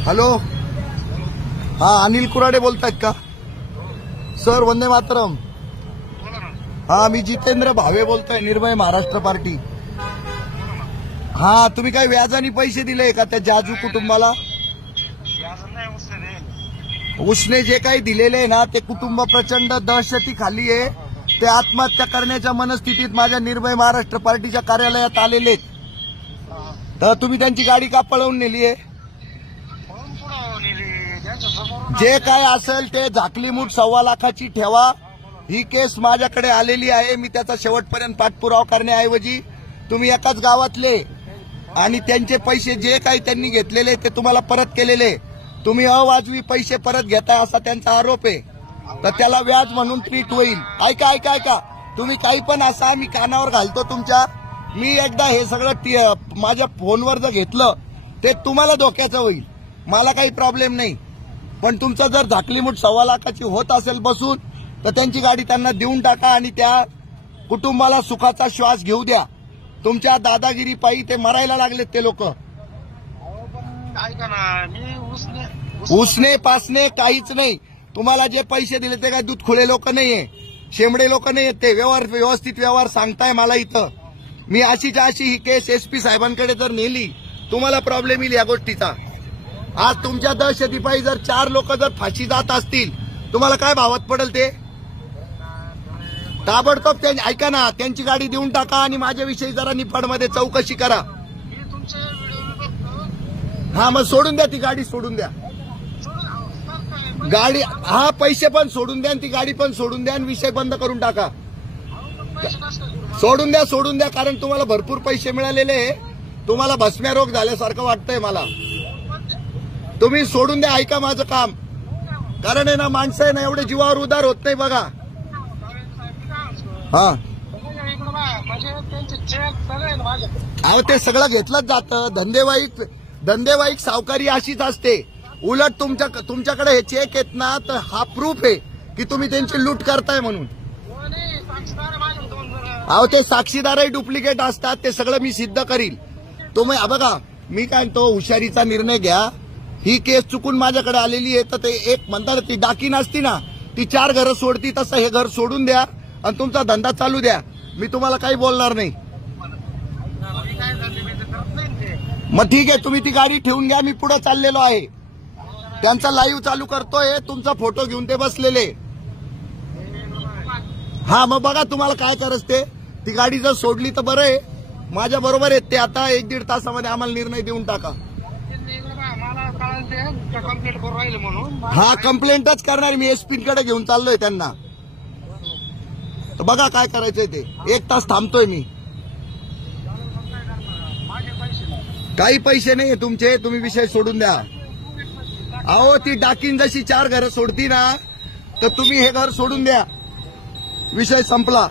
Hello, हा अनिल कुराडे बोलतायत का सर? वंदे मातरम. हा, मी जितेंद्र भावे बोलतोय, निर्भय महाराष्ट्र पार्टी. हा, तुम्ही काही व्याजाने पैसे दिले का त्या जाजू कुटुंबाला? उसने जे काही दिलेले आहे ना, ते कुटुंब प्रचंड दहशती खाली आहे. ते आत्महत्या करण्याच्या मनस्थितीत माझ्या निर्भय महाराष्ट्र पार्टीच्या कार्यालयात आलेले आहेत. तर तुम्ही त्यांची गाडी का पळवून नेली आहे? जे काय असेल ते झाकली मूठ 1.25 लाखाची ठेवा. ही केस माझ्याकडे आलेली आहे. मी त्याचा शेवटपर्यंत पाठपुरावा करण्याऐवजी तुम्ही एकाच गावातले आणि त्यांचे पैसे जे काही त्यांनी घेतलेले ते तुम्हाला परत केलेले, तुम्ही अवाजवी पैसे परत घेताय असा त्यांचा आरोप आहे. तर त्याला व्याज म्हणून ट्रीट होईल. ऐका ऐका ऐका, तुम्ही काही पण असा, मी कानावर घालतो तुमच्या. मी एकदा हे सगळं माझ्या फोनवर जर घेतलं ते तुम्हाला धोक्याचं होईल. मला काही प्रॉब्लेम नाही, पण तुमचं जर झाकली मूठ 1.25 लाखाची होत असेल बसून, तर त्यांची गाडी त्यांना देऊन टाका आणि त्या कुटुंबाला सुखाचा श्वास घेऊ द्या. तुमच्या दादागिरी पायी ते मरायला लागलेत ते लोक. उसने पासने काहीच नाही. तुम्हाला जे पैसे दिले ते काय दूध खुले लोक नाहीये, शेंबडे लोक नाहीयेत. ते व्यवस्थित व्यवहार सांगताय मला इथं. मी अशीच्या अशी ही केस एसपी साहेबांकडे जर नेली, तुम्हाला प्रॉब्लेम येईल या गोष्टीचा. आज तुमच्या दहशतीपायी जर 4 लोक जर फाशी जात असतील, तुम्हाला काय भावात पडेल? ते ताबडतोब ऐका ना, त्यांची गाडी देऊन टाका आणि माझ्याविषयी जरा निफाडमध्ये चौकशी करा. हा, मग सोडून द्या ती गाडी, सोडून द्या गाडी. हा, पैसे पण सोडून द्या आणि ती गाडी पण सोडून द्या आणि विषय बंद करून टाका. सोडून द्या कारण तुम्हाला भरपूर पैसे मिळालेले. तुम्हाला भस्म्या रोग झाल्यासारखं वाटतंय मला. तुम्ही सोडून द्या. ऐका माझं काम, कारण आहे ना, माणसं आहे ना एवढे जीवावर उदार होत नाही बघा. हा, अहो ते सगळं घेतलंच जातं. धंदेवाईक सावकारी अशीच असते. उलट तुमच्याकडे हे चेक आहेत ना, तर हा प्रूफ आहे की तुम्ही त्यांची लूट करताय म्हणून. अहो ते साक्षीदारही डुप्लिकेट असतात. ते सगळं मी सिद्ध करील. तुम्ही बघा, मी काय तो हुशारीचा निर्णय घ्या. ही केस चुकून माझ्याकडे आलेली आहे, तर ते एक म्हणतात ती डाकीन असती ना, ती 4 घरं सोडती, तसं हे घर सोडून द्या आणि तुमचा धंदा चालू द्या. मी तुम्हाला काही बोलणार नाही. मग ठीक आहे, तुम्ही ती गाडी ठेवून घ्या. मी पुढे चाललेलो आहे. त्यांचा लाईव्ह चालू करतोय, तुमचा फोटो घेऊन ते बसलेले. हा, मग बघा तुम्हाला काय करायचं ते. ती गाडी जर सोडली तर बरं आहे. माझ्या बरोबर आहेत ते. आता 1-1.5 तासामध्ये आम्हाला निर्णय देऊन टाका. हा, कंप्लेंटच करणार मी. एसपीकडे घेऊन चाललोय त्यांना. तर बघा काय करायचंय ते. 1 तास थांबतोय मी. काही पैसे नाही तुमचे, तुम्ही विषय सोडून द्या. अहो ती डाकीन जशी 4 घरं सोडती ना, तर तुम्ही हे घर सोडून द्या. विषय संपला.